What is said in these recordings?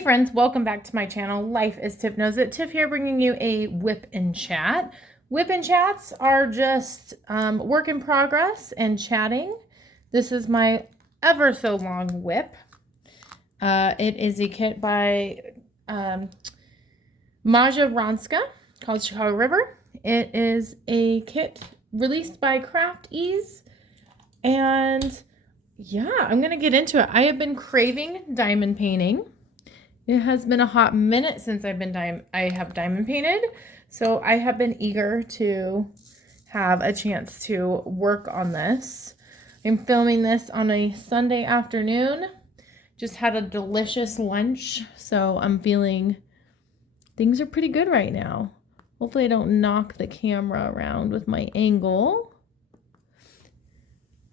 Hey friends, welcome back to my channel. Life is Tiff Knows It. Tiff here bringing you a WIP and Chat. WIP and Chats are just work in progress and chatting. This is my ever so long WIP. It is a kit by Maja Bronska called Chicago River. It is a kit released by Craft Ease, and yeah, I'm gonna get into it. I have been craving diamond painting. It has been a hot minute since I have diamond painted, so I have been eager to have a chance to work on this. I'm filming this on a Sunday afternoon. Just had a delicious lunch, so I'm feeling things are pretty good right now. Hopefully I don't knock the camera around with my angle.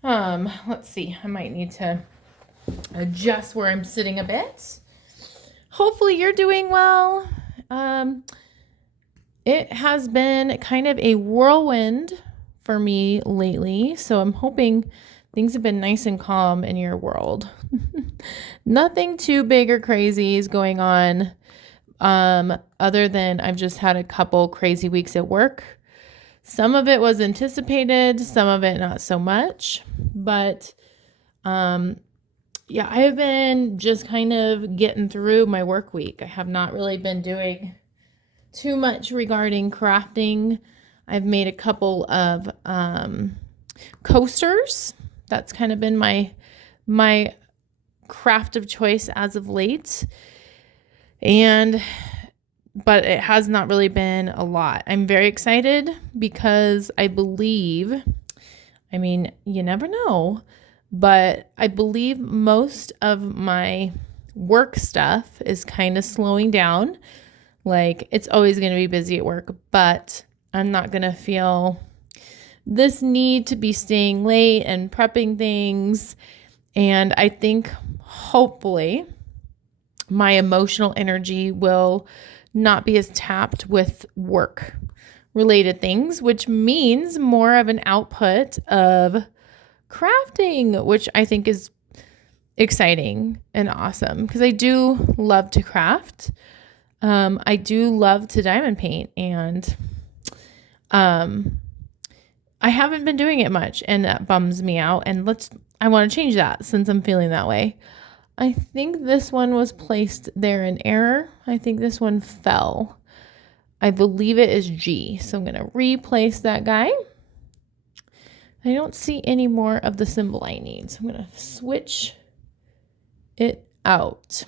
Let's see. I might need to adjust where I'm sitting a bit. Hopefully you're doing well. It has been kind of a whirlwind for me lately, so I'm hoping things have been nice and calm in your world. Nothing too big or crazy is going on, other than I've just had a couple crazy weeks at work. Some of it was anticipated, some of it not so much, but yeah, I have been just kind of getting through my work week. I have not really been doing too much regarding crafting. I've made a couple of coasters. That's kind of been my craft of choice as of late. But it has not really been a lot. I'm very excited because I believe, I mean, you never know, but I believe most of my work stuff is kind of slowing down. Like, it's always going to be busy at work, but I'm not going to feel this need to be staying late and prepping things. And I think hopefully my emotional energy will not be as tapped with work related things, which means more of an output of crafting, which I think is exciting and awesome because I do love to craft. I do love to diamond paint, and I haven't been doing it much, and that bums me out. And I want to change that since I'm feeling that way. I think this one was placed there in error. I think this one fell. I believe it is G. So I'm going to replace that guy. I don't see any more of the symbol I need, so I'm going to switch it out.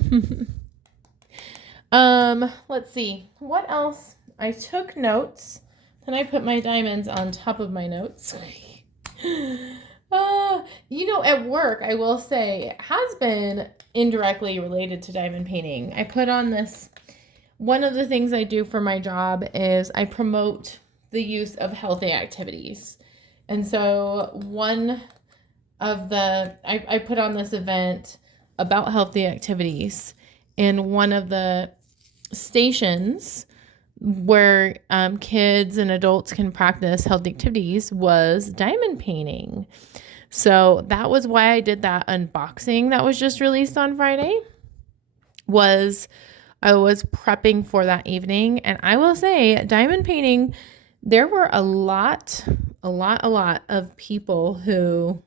Let's see. What else? I took notes. Then I put my diamonds on top of my notes. At work, I will say, it has been indirectly related to diamond painting. I put on this, one of the things I do for my job is I promote the use of healthy activities. And so I put on this event about healthy activities, and one of the stations where kids and adults can practice healthy activities was diamond painting. So that was why I did that unboxing that was just released on Friday. I was prepping for that evening, and I will say diamond painting, there were a lot of people who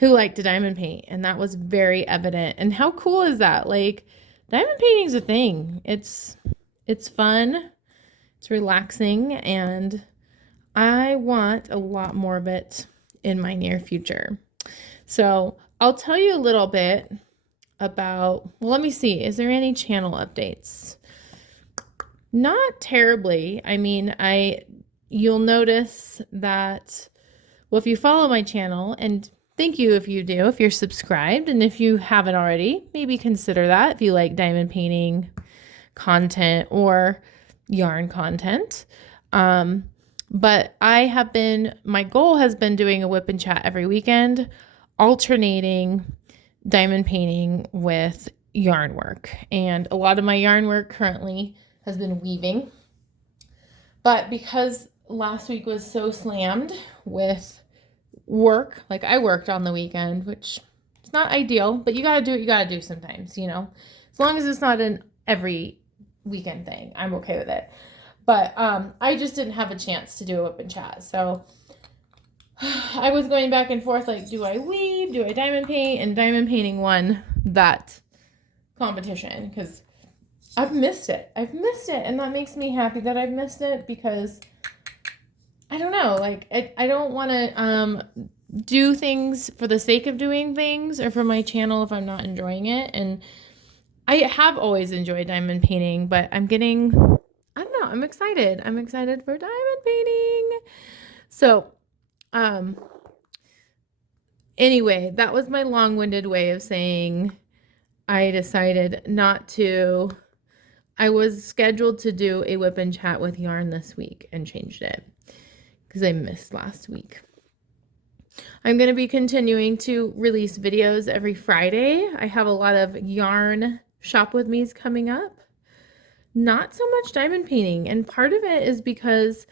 like to diamond paint, and that was very evident. And how cool is that? Like, diamond painting's a thing. It's fun, it's relaxing, and I want a lot more of it in my near future. So I'll tell you a little bit about, well, let me see. Is there any channel updates? Not terribly. I mean, you'll notice that, well, if you follow my channel, and thank you if you do, if you're subscribed, and if you haven't already, maybe consider that if you like diamond painting content or yarn content. But my goal has been doing a WIP and Chat every weekend, alternating diamond painting with yarn work. And a lot of my yarn work currently has been weaving. But because last week was so slammed with work, like I worked on the weekend, which It's not ideal, but you gotta do what you gotta do sometimes, you know. As long as it's not an every weekend thing, I'm okay with it. But I just didn't have a chance to do a WIP and Chat, so I was going back and forth, like, do I weave, do I diamond paint? And diamond painting won that competition because I've missed it. And that makes me happy that I've missed it, because I don't know, like, I don't want to do things for the sake of doing things or for my channel if I'm not enjoying it. And I have always enjoyed diamond painting, but I don't know, I'm excited. I'm excited for diamond painting. So, anyway, that was my long-winded way of saying I decided not to. I was scheduled to do a WIP and Chat with yarn this week and changed it because I missed last week. I'm going to be continuing to release videos every Friday. I have a lot of yarn shop with me's coming up. Not so much diamond painting. And part of it is because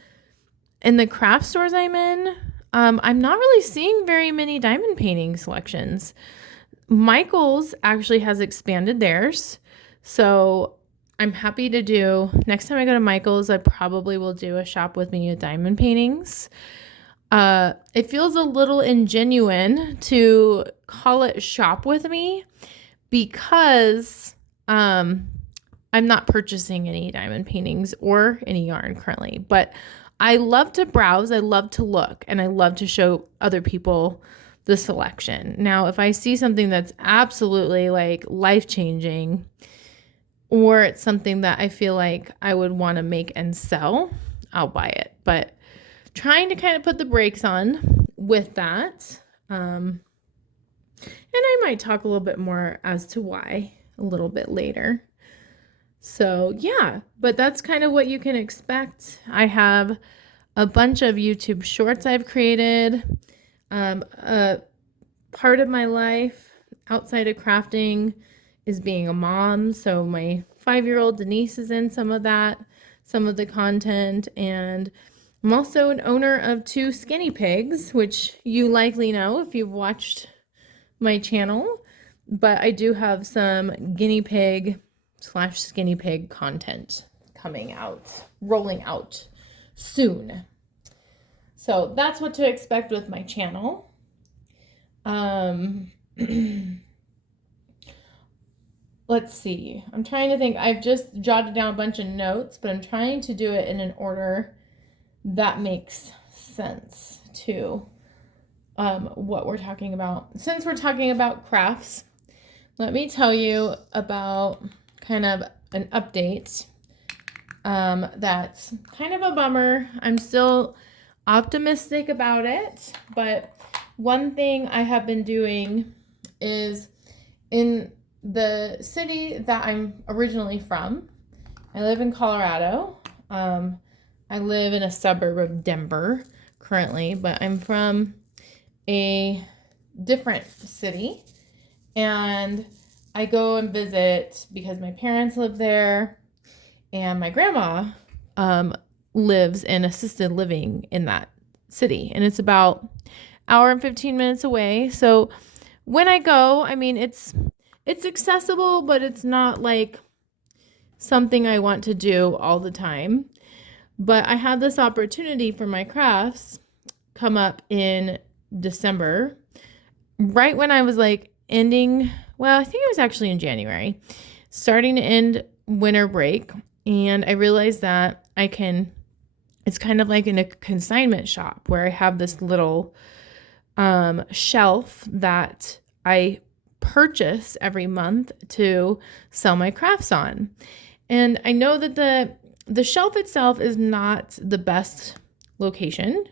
in the craft stores I'm in, I'm not really seeing very many diamond painting selections. Michael's actually has expanded theirs. So I'm happy to do, next time I go to Michael's, I probably will do a shop with me with diamond paintings. It feels a little ingenuine to call it shop with me because I'm not purchasing any diamond paintings or any yarn currently, but I love to browse, I love to look, and I love to show other people the selection. Now, if I see something that's absolutely like life-changing, or it's something that I feel like I would want to make and sell, I'll buy it. But trying to kind of put the brakes on with that. And I might talk a little bit more as to why a little bit later. So yeah, but that's kind of what you can expect. I have a bunch of YouTube shorts I've created. A part of my life outside of crafting is being a mom. So my 5-year-old Denise is in some of that, some of the content. And I'm also an owner of 2 skinny pigs, which you likely know if you've watched my channel. But I do have some guinea pig / skinny pig content coming out, rolling out soon. So that's what to expect with my channel. Let's see. I'm trying to think. I've just jotted down a bunch of notes, but I'm trying to do it in an order that makes sense to what we're talking about. Since we're talking about crafts, let me tell you about kind of an update that's kind of a bummer. I'm still optimistic about it, but one thing I have been doing is in the city that I'm originally from. I live in Colorado. I live in a suburb of Denver currently, but I'm from a different city, and I go and visit because my parents live there, and my grandma lives in assisted living in that city, and it's about an hour and 15 minutes away. So when I go, I mean, it's accessible, but it's not like something I want to do all the time. But I had this opportunity for my crafts come up in December, right when I was like ending, well, I think it was actually in January, starting to end winter break. And I realized that it's kind of like in a consignment shop where I have this little shelf that I purchase every month to sell my crafts on. And I know that the shelf itself is not the best location.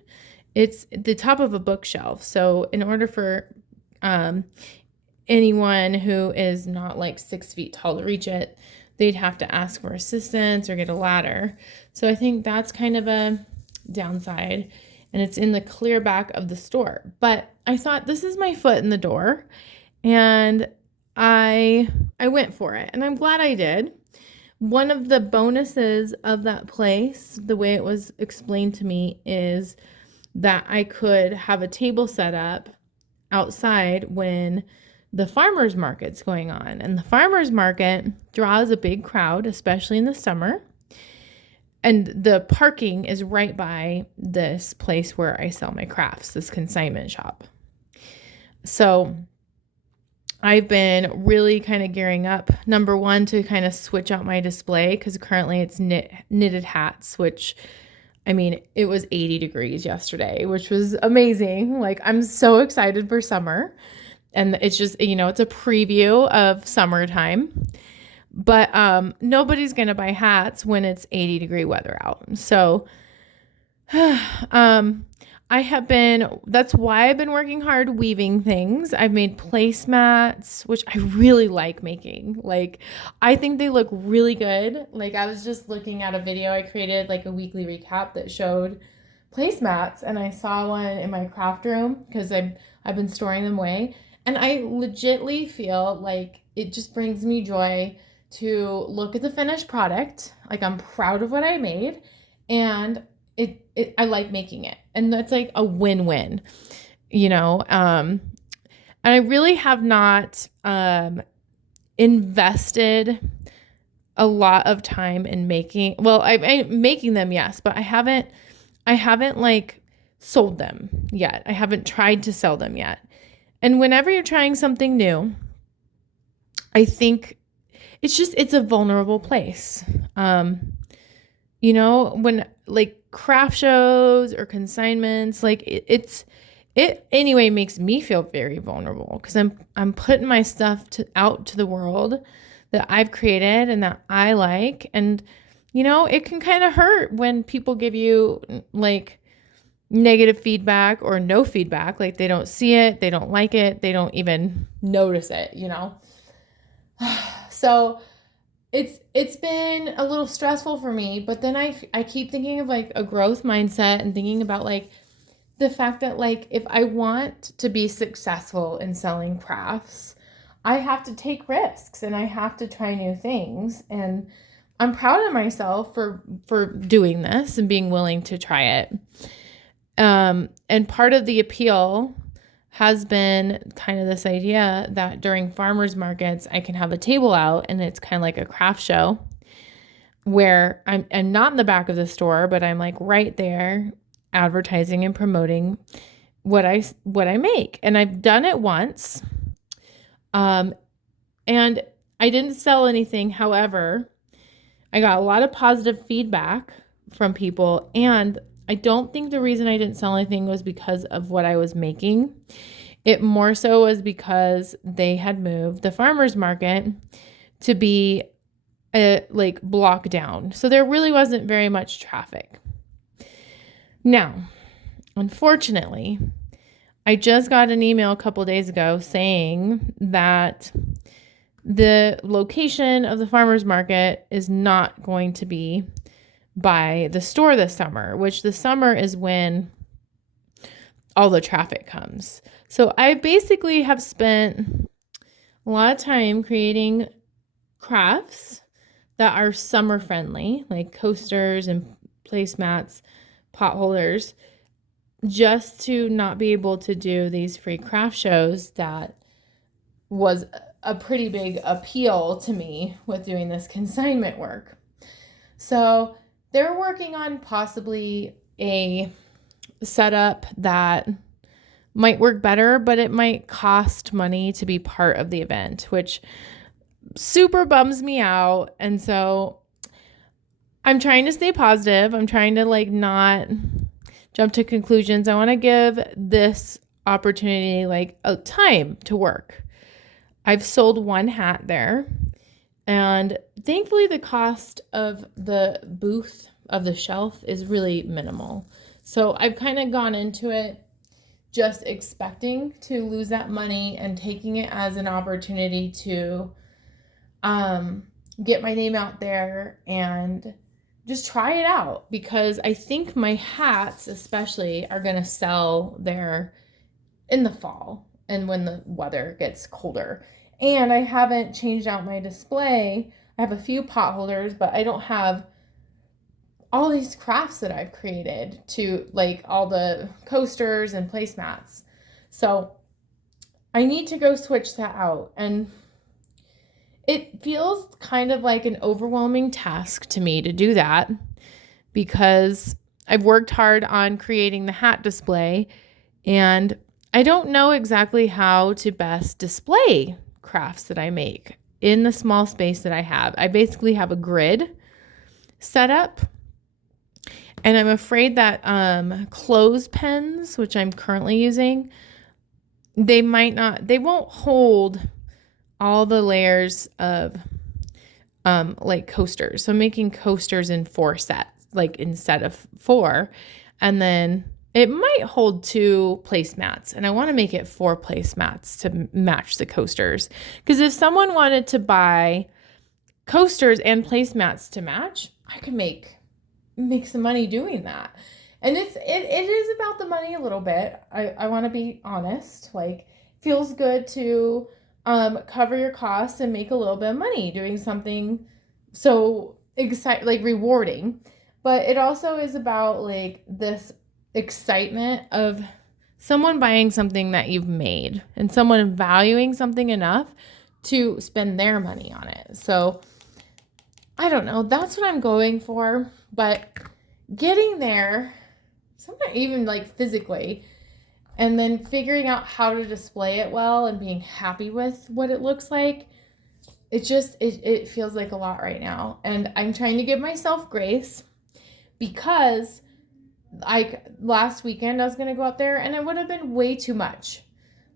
It's the top of a bookshelf. So in order for anyone who is not like 6 feet tall to reach it, they'd have to ask for assistance or get a ladder. So I think that's kind of a downside. And it's in the clear back of the store. But I thought, this is my foot in the door. And I went for it. And I'm glad I did. One of the bonuses of that place, the way it was explained to me, is that I could have a table set up outside when the farmers market's going on. And the farmers market draws a big crowd, especially in the summer. And the parking is right by this place where I sell my crafts, this consignment shop. So I've been really kind of gearing up, number one, to kind of switch out my display, because currently it's knitted hats, which, I mean, it was 80 degrees yesterday, which was amazing. Like, I'm so excited for summer. And it's just, it's a preview of summertime. But nobody's going to buy hats when it's 80-degree weather out. So that's why I've been working hard weaving things. I've made placemats, which I really like making. Like, I think they look really good. Like, I was just looking at a video I created, like a weekly recap that showed placemats, and I saw one in my craft room because I've been storing them away. And I legitly feel like it just brings me joy to look at the finished product. Like, I'm proud of what I made, and I like making it. And that's like a win-win, and I really have not invested a lot of time in making, well, I'm making them, yes, but I haven't like sold them yet. I haven't tried to sell them yet. And whenever you're trying something new, I think it's a vulnerable place. When like craft shows or consignments, like it anyway makes me feel very vulnerable, because I'm putting my stuff out to the world that I've created and that I like. And it can kind of hurt when people give you like negative feedback or no feedback. Like, they don't see it, they don't like it, they don't even notice it, So it's been a little stressful for me, but then I keep thinking of like a growth mindset and thinking about like the fact that like if I want to be successful in selling crafts, I have to take risks and I have to try new things. And I'm proud of myself for doing this and being willing to try it. And part of the appeal has been kind of this idea that during farmers markets, I can have a table out and it's kind of like a craft show where I'm not in the back of the store, but I'm like right there advertising and promoting what I make. And I've done it once. And I didn't sell anything. However, I got a lot of positive feedback from people, and I don't think the reason I didn't sell anything was because of what I was making. It more so was because they had moved the farmers market to be like blocked down. So there really wasn't very much traffic. Now, unfortunately, I just got an email a couple days ago saying that the location of the farmers market is not going to be by the store this summer, which the summer is when all the traffic comes. So I basically have spent a lot of time creating crafts that are summer friendly, like coasters and placemats, pot holders, just to not be able to do these free craft shows. That was a pretty big appeal to me with doing this consignment work. So they're working on possibly a setup that might work better, but it might cost money to be part of the event, which super bums me out. And so I'm trying to stay positive. I'm trying to like not jump to conclusions. I want to give this opportunity like a time to work. I've sold one hat there, and thankfully the cost of the booth of the shelf is really minimal. So I've kind of gone into it just expecting to lose that money and taking it as an opportunity to get my name out there and just try it out, because I think my hats especially are going to sell there in the fall and when the weather gets colder. And I haven't changed out my display. I have a few pot holders, but I don't have all these crafts that I've created, to like all the coasters and placemats. So I need to go switch that out. And it feels kind of like an overwhelming task to me to do that because I've worked hard on creating the hat display and I don't know exactly how to best display crafts that I make in the small space that I have. I basically have a grid set up, and I'm afraid that clothespins, which I'm currently using, they won't hold all the layers of like coasters. So I'm making coasters in 4 sets, like instead of 4. And then it might hold 2 placemats. And I want to make it 4 placemats to match the coasters. Because if someone wanted to buy coasters and placemats to match, I could make some money doing that. And it is about the money a little bit. I want to be honest. Like, feels good to cover your costs and make a little bit of money doing something so like rewarding. But it also is about like this excitement of someone buying something that you've made and someone valuing something enough to spend their money on it. So I don't know. That's what I'm going for. But getting there, sometimes even like physically, and then figuring out how to display it well and being happy with what it looks like, it feels like a lot right now. And I'm trying to give myself grace because last weekend I was going to go out there and it would have been way too much.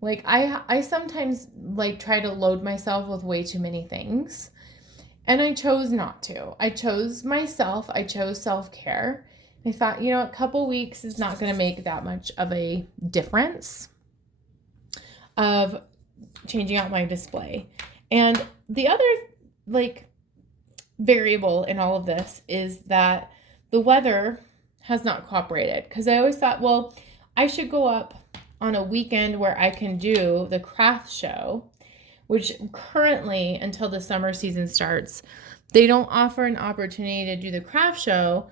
Like I sometimes like try to load myself with way too many things. And I chose not to. I chose myself. I chose self-care. I thought, a couple weeks is not going to make that much of a difference of changing out my display. And the other like variable in all of this is that the weather has not cooperated. Because I always thought, well, I should go up on a weekend where I can do the craft show, which currently, until the summer season starts, they don't offer an opportunity to do the craft show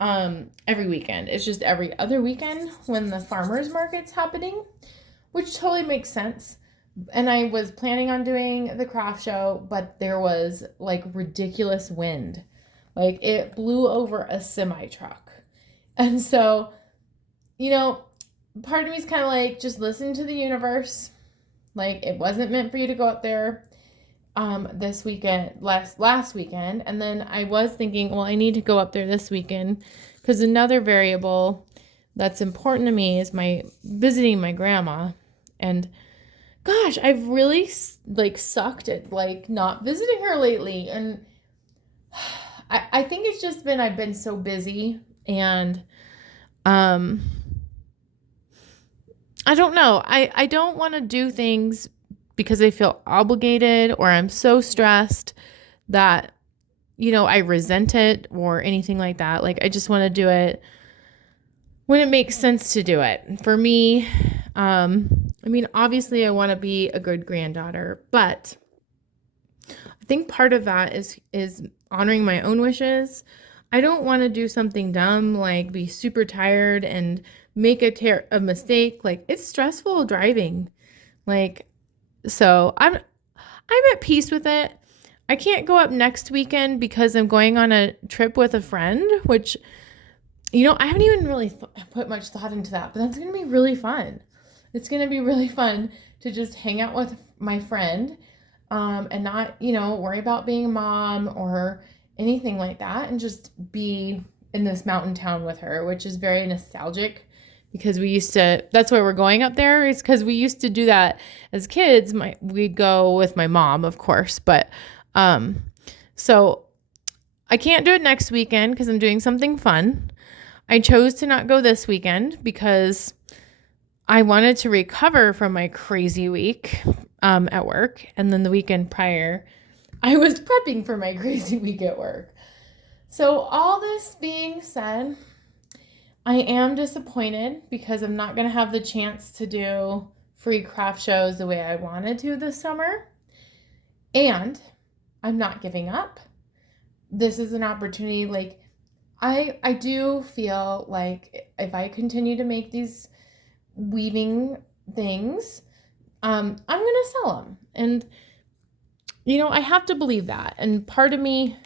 every weekend. It's just every other weekend when the farmers market's happening, which totally makes sense. And I was planning on doing the craft show, but there was like ridiculous wind. Like it blew over a semi truck. And so, part of me is kind of like, just listen to the universe. Like, it wasn't meant for you to go out there this weekend, last weekend. And then I was thinking, well, I need to go up there this weekend because another variable that's important to me is visiting my grandma. And gosh, I've really like sucked at like not visiting her lately. And I think it's just been, I've been so busy and I don't know. I don't want to do things because I feel obligated or I'm so stressed that, I resent it or anything like that. Like, I just want to do it when it makes sense to do it. For me, obviously I want to be a good granddaughter, but I think part of that is honoring my own wishes. I don't want to do something dumb, like be super tired and make a mistake. Like, it's stressful driving. Like, so I'm at peace with it. I can't go up next weekend because I'm going on a trip with a friend, which, I haven't even really put much thought into that, but that's going to be really fun. It's going to be really fun to just hang out with my friend and not, worry about being a mom or anything like that, and just be in this mountain town with her, which is very nostalgic because that's why we're going up there, is because we used to do that as kids. We'd go with my mom, of course, but so I can't do it next weekend because I'm doing something fun. I chose to not go this weekend because I wanted to recover from my crazy week at work. And then the weekend prior, I was prepping for my crazy week at work. So all this being said, I am disappointed because I'm not going to have the chance to do free craft shows the way I wanted to this summer. And I'm not giving up. This is an opportunity. Like, I do feel like if I continue to make these weaving things I'm going to sell them. And, I have to believe that. And part of me,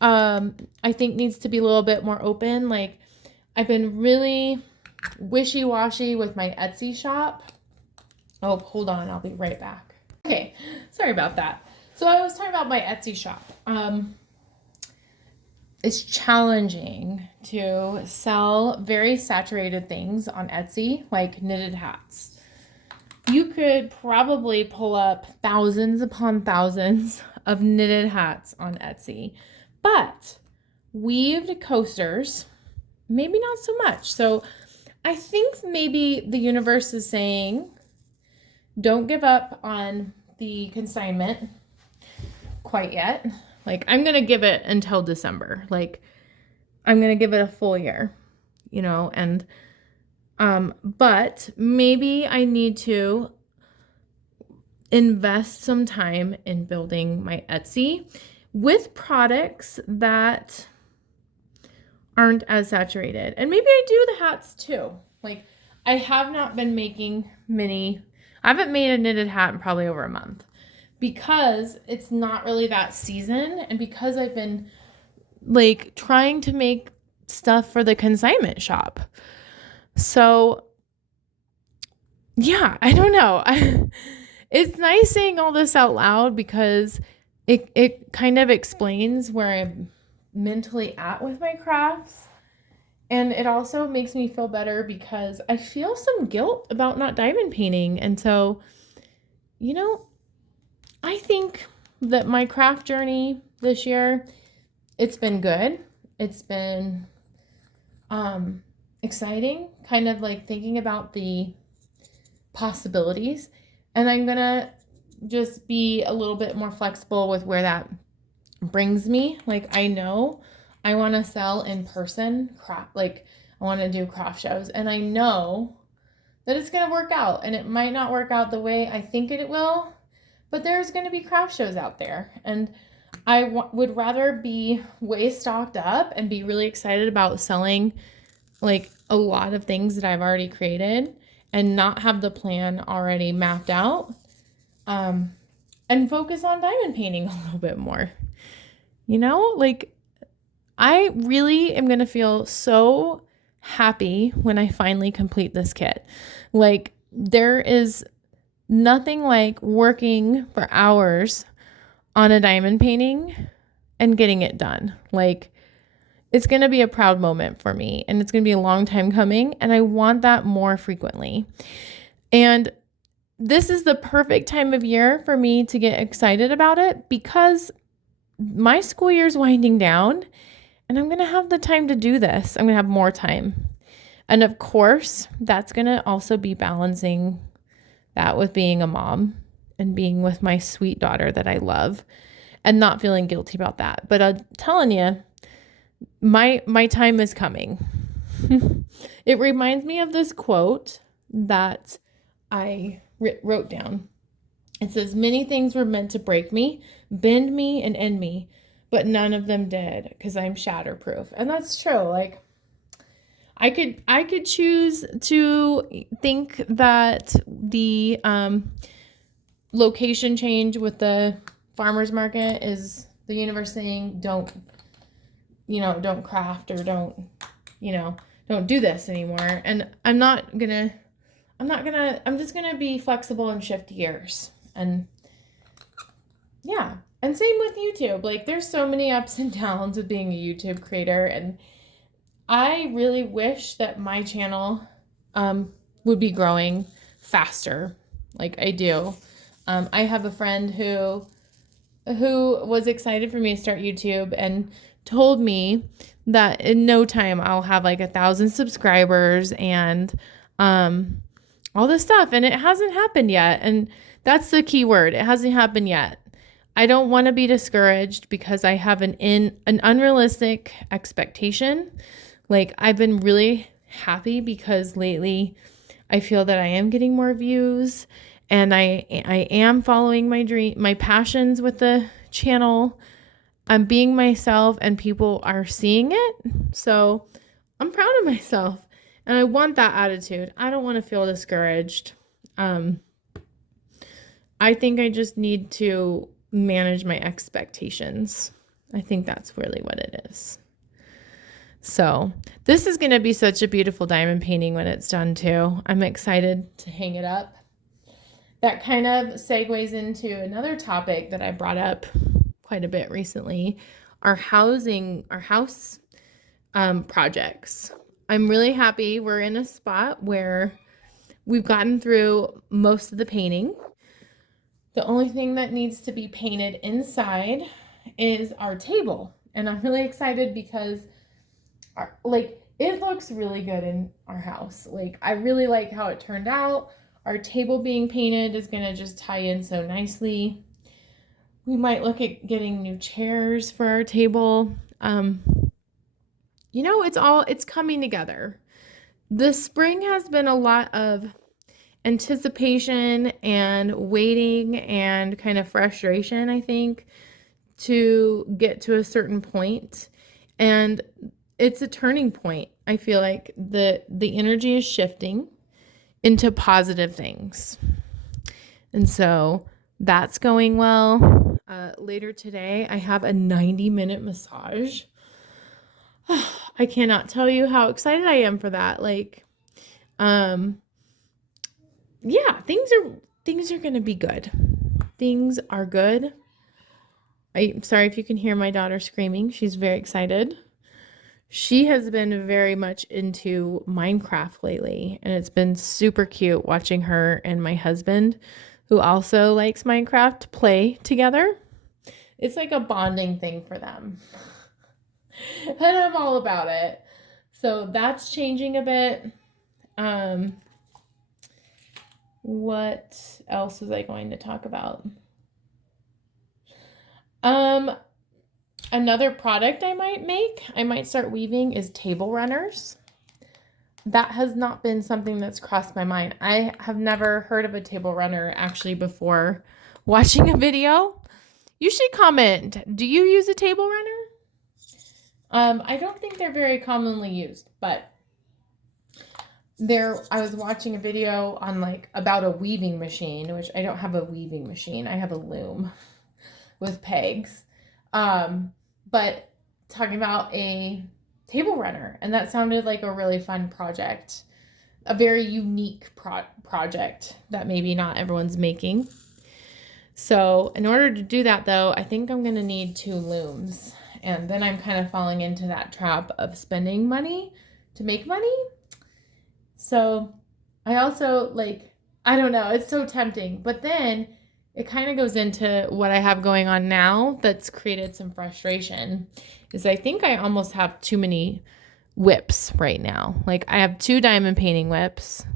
I think needs to be a little bit more open. Like, I've been really wishy-washy with my Etsy shop. Oh, hold on. I'll be right back. Okay. Sorry about that. So I was talking about my Etsy shop. It's challenging to sell very saturated things on Etsy, like knitted hats. You could probably pull up thousands upon thousands of knitted hats on Etsy, but weaved coasters, maybe not so much. So I think maybe the universe is saying, don't give up on the consignment quite yet. Like, I'm going to give it until December. Like, I'm going to give it a full year, and, but maybe I need to invest some time in building my Etsy with products that aren't as saturated. And maybe I do the hats too. Like, I have not been making I haven't made a knitted hat in probably over a month because it's not really that season. And because I've been like trying to make stuff for the consignment shop. So yeah, I don't know. It's nice saying all this out loud because it kind of explains where I'm mentally at with my crafts. And it also makes me feel better because I feel some guilt about not diamond painting. And so, I think that my craft journey this year, it's been good. It's been exciting, kind of like thinking about the possibilities. And I'm going to just be a little bit more flexible with where that brings me. Like, I know I want to sell in person craft. Like, I want to do craft shows. And I know that it's going to work out. And it might not work out the way I think it will. But there's going to be craft shows out there. And I would rather be way stocked up and be really excited about selling like a lot of things that I've already created and not have the plan already mapped out, and focus on diamond painting a little bit more. Like, I really am going to feel so happy when I finally complete this kit. Like, there is nothing like working for hours on a diamond painting and getting it done. Like, it's going to be a proud moment for me, and it's going to be a long time coming, and I want that more frequently. And this is the perfect time of year for me to get excited about it because my school year is winding down, and I'm going to have the time to do this. I'm going to have more time. And of course, that's going to also be balancing that with being a mom and being with my sweet daughter that I love and not feeling guilty about that. But I'm telling you, my time is coming. It reminds me of this quote that I wrote down. It says, many things were meant to break me, bend me, and end me, but none of them did because I'm shatterproof. And that's true. Like, I could choose to think that the location change with the farmer's market is the universe saying don't craft or don't do this anymore. And I'm just gonna be flexible and shift gears. And yeah. And same with YouTube. Like, there's so many ups and downs with being a YouTube creator, and I really wish that my channel would be growing faster. Like, I do. I have a friend who was excited for me to start YouTube and told me that in no time I'll have like 1,000 subscribers and all this stuff. And it hasn't happened yet. And that's the key word. It hasn't happened yet. I don't want to be discouraged because I have an unrealistic expectation. Like, I've been really happy because lately I feel that I am getting more views and I am following my passions with the channel. I'm being myself and people are seeing it. So I'm proud of myself and I want that attitude. I don't want to feel discouraged. I think I just need to manage my expectations. I think that's really what it is. So this is going to be such a beautiful diamond painting when it's done too. I'm excited to hang it up. That kind of segues into another topic that I brought up quite a bit recently, our house projects. I'm really happy we're in a spot where we've gotten through most of the painting. The only thing that needs to be painted inside is our table. And I'm really excited because it looks really good in our house. Like, I really like how it turned out. Our table being painted is going to just tie in so nicely. We might look at getting new chairs for our table. It's coming together. The spring has been a lot of anticipation and waiting and kind of frustration, I think, to get to a certain point. And it's a turning point. I feel like the energy is shifting into positive things. And so that's going well. Later today, I have a 90-minute massage. I cannot tell you how excited I am for that. Things are going to be good. Things are good. I'm sorry if you can hear my daughter screaming. She's very excited. She has been very much into Minecraft lately, and it's been super cute watching her and my husband, who also likes Minecraft, play together. It's like a bonding thing for them. And I'm all about it. So that's changing a bit. What else was I going to talk about? Another product I might start weaving is table runners. That has not been something that's crossed my mind. I have never heard of a table runner actually before watching a video. You should comment. Do you use a table runner? I don't think they're very commonly used, but I was watching a video on about a weaving machine, which I don't have a weaving machine. I have a loom with pegs. But talking about a table runner, and that sounded like a really fun project, a very unique project that maybe not everyone's making. So in order to do that though, I think I'm going to need 2 looms, and then I'm kind of falling into that trap of spending money to make money. So I also I don't know, it's so tempting, but then it kind of goes into what I have going on now that's created some frustration, is I think I almost have too many WIPs right now. I have 2 diamond painting WIPs,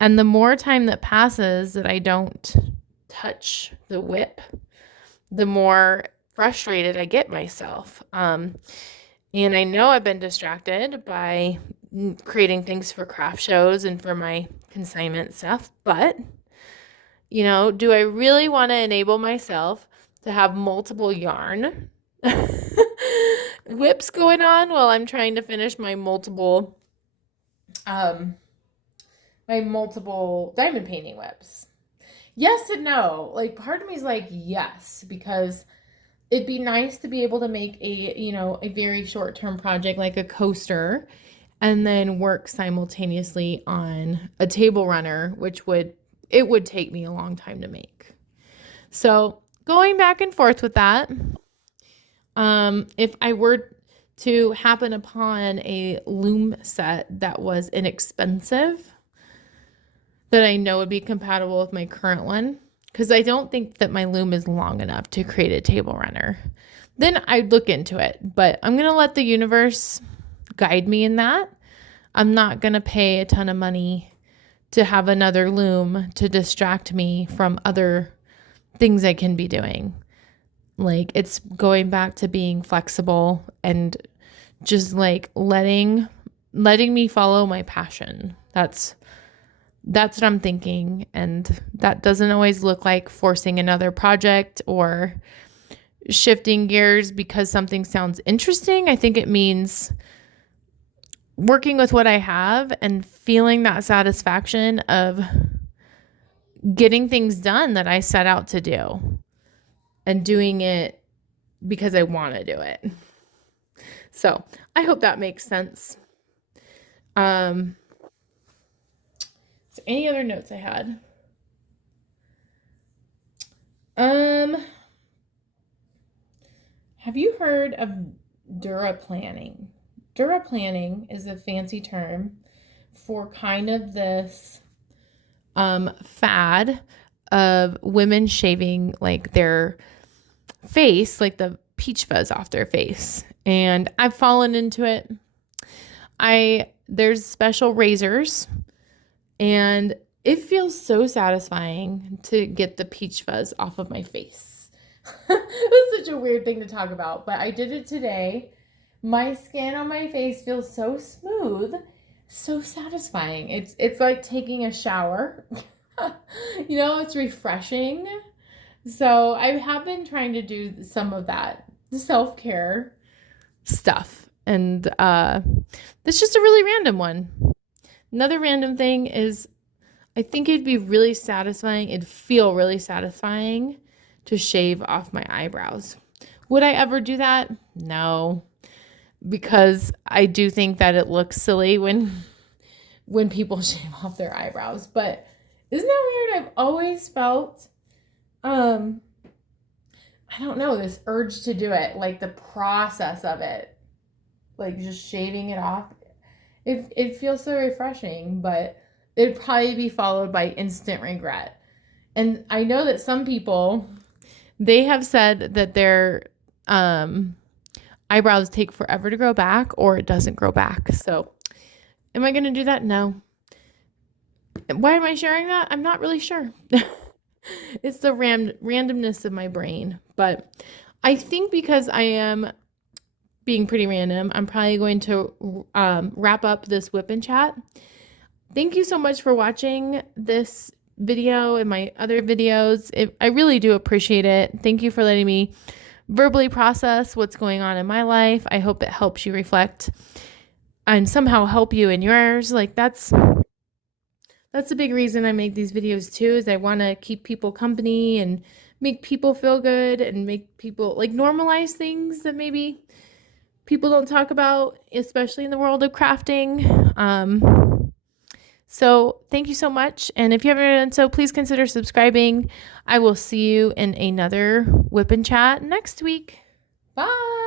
and the more time that passes that I don't touch the WIP, the more frustrated I get myself. And I know I've been distracted by creating things for craft shows and for my consignment stuff, but do I really want to enable myself to have multiple yarn WIPs going on while I'm trying to finish my multiple diamond painting WIPs? Yes and no. Part of me is yes, because it'd be nice to be able to make a very short-term project like a coaster and then work simultaneously on a table runner, which would take me a long time to make. So going back and forth with that, if I were to happen upon a loom set that was inexpensive, that I know would be compatible with my current one, because I don't think that my loom is long enough to create a table runner, then I'd look into it. But I'm going to let the universe guide me in that. I'm not going to pay a ton of money to have another loom to distract me from other things I can be doing. It's going back to being flexible and just letting me follow my passion. That's what I'm thinking. And that doesn't always look like forcing another project or shifting gears because something sounds interesting. I think it means working with what I have and feeling that satisfaction of getting things done that I set out to do and doing it because I want to do it. So I hope that makes sense. So any other notes I had? Have you heard of Dura planning? Dura planning is a fancy term for kind of this fad of women shaving like their face, like the peach fuzz off their face. And I've fallen into it. There's special razors, and it feels so satisfying to get the peach fuzz off of my face. It's such a weird thing to talk about, but I did it today. My skin on my face feels so smooth, so satisfying. It's like taking a shower. It's refreshing. So I have been trying to do some of that self-care stuff. And that's just a really random one. Another random thing is I think it'd be really satisfying. It'd feel really satisfying to shave off my eyebrows. Would I ever do that? No, because I do think that it looks silly when people shave off their eyebrows. But isn't that weird? I've always felt, I don't know, this urge to do it, like the process of it, like just shaving it off. It feels so refreshing, but it'd probably be followed by instant regret. And I know that some people, they have said that their eyebrows take forever to grow back, or it doesn't grow back. So am I going to do that? No. Why am I sharing that? I'm not really sure. It's the randomness of my brain. But I think because I am being pretty random, I'm probably going to wrap up this WIP and Chat. Thank you so much for watching this video and my other videos. I really do appreciate it. Thank you for letting me verbally process what's going on in my life. I hope it helps you reflect and somehow help you in yours. Like that's a big reason I make these videos too, is I want to keep people company and make people feel good and make people like normalize things that maybe people don't talk about, especially in the world of crafting. So thank you so much. And if you haven't done so, please consider subscribing. I will see you in another WIP and Chat next week. Bye.